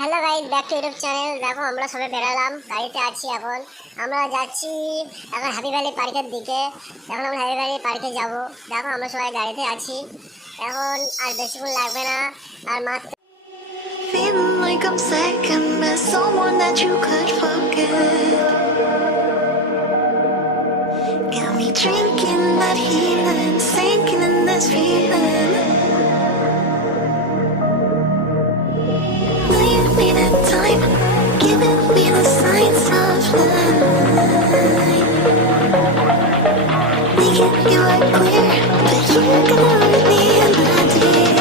Hello guys, back to YouTube channel. দেখো আমরা সবাই বেরালাম, গাড়িতে আছি এখন। আমরা যাচ্ছি এখন হ্যাপি ভ্যালি পার্কের দিকে। এখন আমরা হ্যাপি ভ্যালি পার্কে যাব। দেখো আমরা সবাই গাড়িতে আছি এখন, আর বেশিক্ষণ লাগবে না। আর মাত্র Feeling like I'm second best, someone that you could forget. Got me drinking that healing, sinking in this feeling. Leave me the time, giving me the signs of life. Making you are clear, but you're gonna leave me in the deep.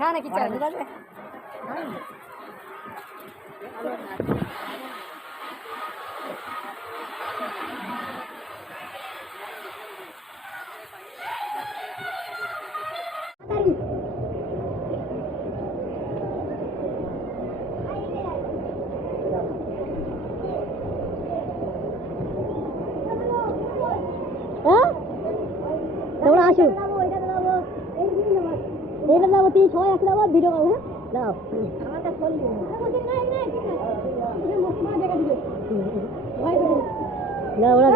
না না কিছু ঠিক আছে। তোমরা আসো, এটা দাও, তিন ছয় এক দাও, ভিডিও করো। হ্যাঁ দাও, আমার কাছে ফোন দিও না, ওরা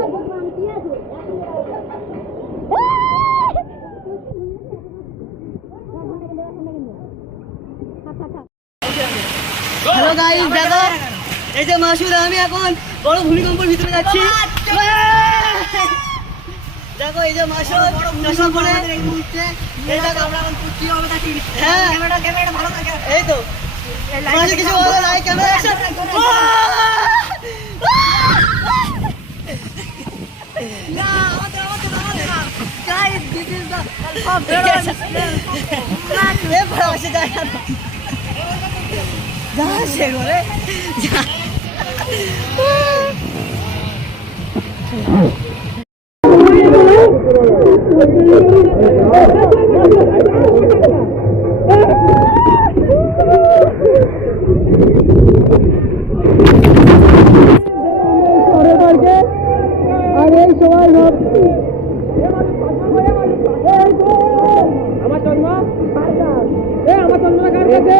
হ্যালো গাইস, দেখো এই যে মাসুদ, আমি এখন বড় ভূমিকম্পের ভিতরে যাচ্ছি। দেখো এই যে মাসুদ চশমা পরে, এই দেখো আমরা এখন কি হবে তা টিভি। হ্যাঁ ক্যামেরাটা ভালো থাকে। এই তো মাসুদ কিছু বলো, লাইক ক্যামেরা অ্যাকশন। না আমাদের গাইস, দিস ইজ দ্য এ বড় আছে যায় না, যা সে করে যা। আর এই সময় আমার চন্দ্র কার কাছে